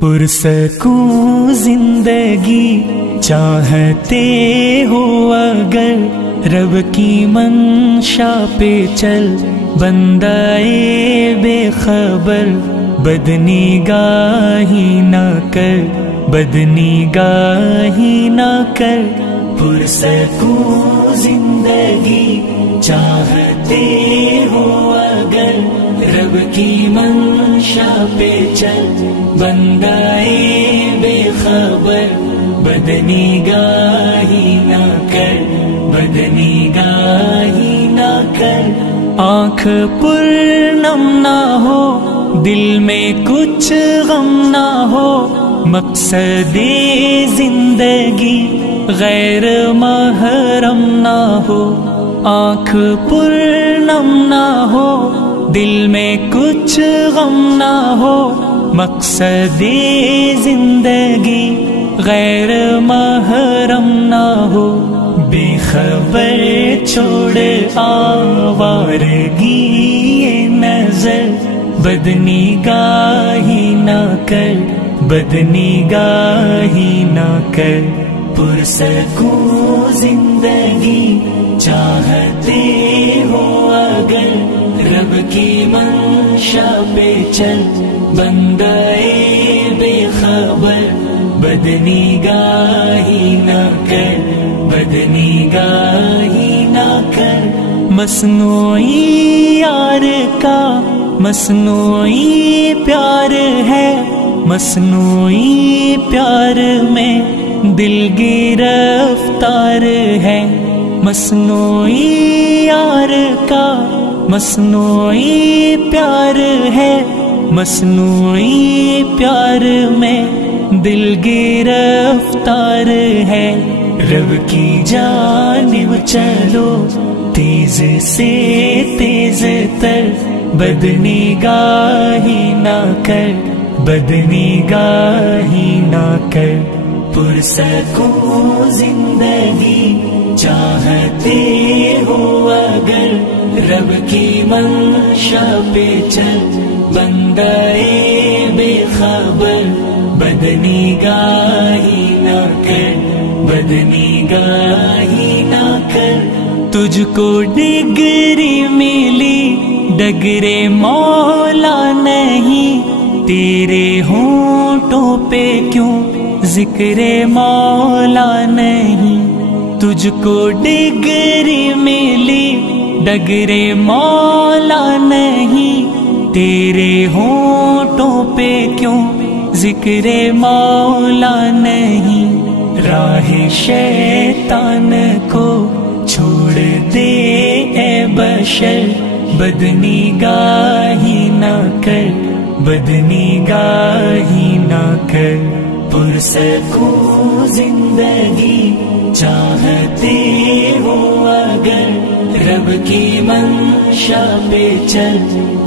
پرسکون زندگی چاہتے ہو اگر رب کی منشا پہ چل، بندائے بے خبر بدنگاہی نہ کر، بدنگاہی نہ کر۔ پرسکون زندگی چاہتے ہو اگر رب کی منشا پہ چل، بندائے بے خبر بدنگاہی نہ کر، بدنگاہی نہ کر۔ آنکھ پرنم نہ ہو، دل میں کچھ غم نہ ہو، مقصد زندگی غیر محرم نہ ہو۔ آنکھ پرنم نہ ہو، دل میں کچھ غم نہ ہو، مقصد زندگی غیر محرم نہ ہو۔ بے خبر چھوڑ آوارگی نظر، بدنگاہی نہ کر، بدنگاہی نہ کر۔ پرسکون زندگی چاہتے ہو اگر رب کی منشا پہ چل، بندائے بے خبر بدنگاہی نہ کر، بدنگاہی نہ کر۔ مصنوعی یار کا مصنوعی پیار ہے، مصنوعی پیار میں دل گرفتار ہے۔ مصنوعی یار کا مصنوعی پیار ہے، مصنوعی پیار میں دل گرفتار ہے۔ رب کی جانب چلو تیز سے تیز تر، بدنگاہی نہ کر، بدنگاہی نہ کر۔ پرسکون زندگی چاہتے ہو اگر رب کی منشا پہ چل، بندائے بے خبر بدنگاہی نہ کر، بدنگاہی نہ کر۔ تجھ کو ڈگری ملی ڈگرے مولا نہیں، تیرے ہونٹوں پہ کیوں ذکر مولا نہیں؟ تجھ کو ڈگری ملی ڈگرے مولا نہیں، تیرے ہونٹوں پہ کیوں ذکر مولا نہیں؟ راہ شیطان کو چھوڑ دے اے بشر، بدنگاہی نہ کر، بدنگاہی نہ کر۔ پرسکون زندگی چاہتے ہو اگر رب کی منشا پہ چل،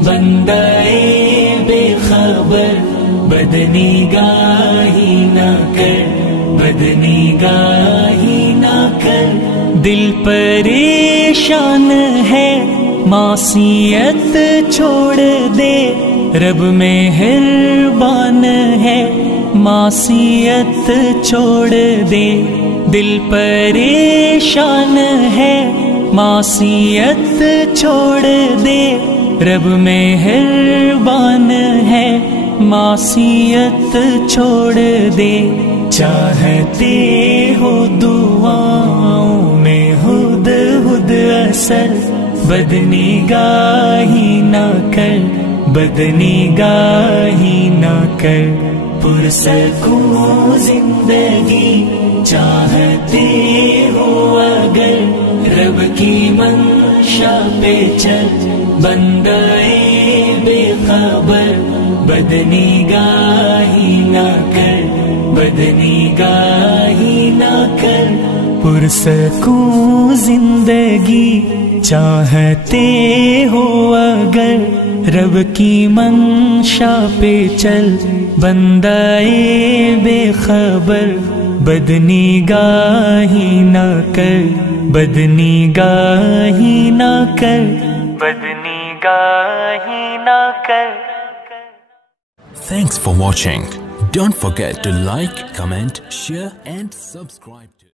بندائے بے خبر بدنگاہی نہ کر، بدنگاہی نہ کر۔ دل پریشان ہے معصیت چھوڑ دے، رب مہربان ہے معصیت چھوڑ دے۔ دل پریشان ہے معصیت چھوڑ دے، رب مہربان ہے معصیت چھوڑ دے۔ چاہتے ہو دعاؤں میں ہد ہد اثر، بدنگاہی نہ کر، بدنگاہی نہ کر۔ پرسکون زندگی چاہتے ہو اگر رب کی منشا پہ چل، بندائے بے خبر بدنگاہی نہ کر، بدنگاہی نہ کر۔ پرسکون زندگی چاہتے ہو اگر رب کی منشا پہ چل، بندہ بے خبر بدنگاہی نہ کر، بدنگاہی نہ کر، بدنگاہی نہ کر۔ Thanks for watching. Don't forget to like, comment, share and subscribe to